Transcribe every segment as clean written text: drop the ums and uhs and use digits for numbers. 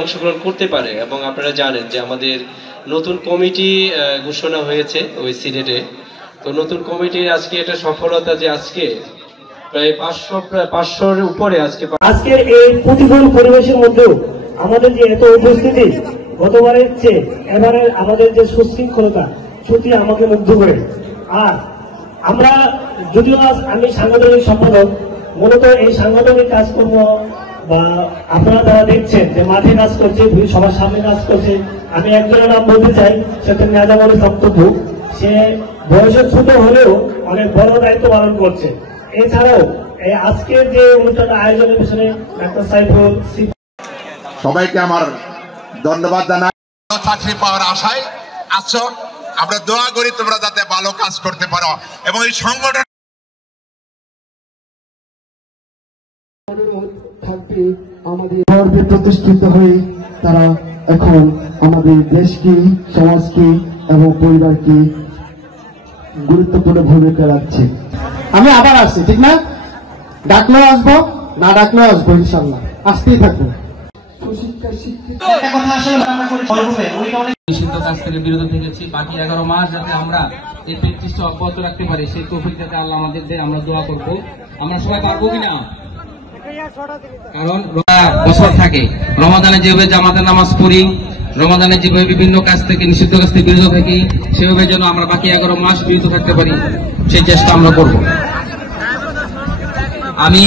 অংশগ্রহণ করতে পারে। এবং আপনারা জানেন যে আমাদের নতুন কমিটি ঘোষণা হয়েছে ওই সিলেটে। তো নতুন কমিটির আজকে এটা সফলতা যে আজকে প্রায় 500-র উপরে আজকের এই প্রতিকূল পরিবেশের মধ্যেও আমাদের যে এত উপস্থিতি, গতবারের চেয়ে এবারে আমাদের যে সুশৃঙ্খলতা সত্যি আমাকে মুগ্ধ করে। আর আমরা যদিও আমি সাংগঠনিক সম্পাদক, মূলত এই সাংগঠনিক কাজকর্ম বা আপনারা যারা দেখছেন যে মাঠে কাজ করছে, সবার সামনে কাজ করছে, আমি একজনের নাম বলতে চাই, সেটা নাজামুল বক্তব্য। সে বয়সে ছোট হলেও অনেক বড় দায়িত্ব পালন করছে। এছাড়াও এই আজকের যে অনুষ্ঠান আয়োজনের পিছনে ডাক্তার সাইফুল, সবাইকে আমার ধন্যবাদ জানাই। চাকরি পাওয়ার আশায় আছো, আমরা দোয়া করি তোমরা যাতে ভালো কাজ করতে পারো এবং এই সংগঠন থাকবে আমাদের গর্বে প্রতিষ্ঠিত হয়ে তারা এখন আমাদের দেশকে, সমাজকে এবং পরিবারকে গুরুত্বপূর্ণ ভূমিকা রাখছে। আমি আবার আসছি, ঠিক না? ডাকলেও আসবো, না ডাকলেও আসবো, ইনশাল্লাহ আসতেই থাকবো। নিষিদ্ধ কাজ থেকে বিরত থেকেছি, বাকি 11 মাস যাতে আমরা এই প্র্যাকটিসটা অব্যাহত রাখতে পারি, সেই তৌফিক যাতে আল্লাহ আমাদের দেয়, আমরা দোয়া করবো। আমরা সবাই পারবো কিনা? কারণ বছর থাকে, রমাদানে যেভাবে জামাতের নামাজ পড়ি, রমাদানে যেভাবে বিভিন্ন কাজ থেকে, নিষিদ্ধ কাজ থেকে বিরত থাকি, সেভাবে যেন আমরা বাকি 11 মাস বিরত থাকতে পারি, সেই চেষ্টা আমরা করব। আমি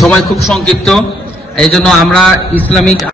সময় খুব সংক্ষিপ্ত, এই জন্য আমরা ইসলামিক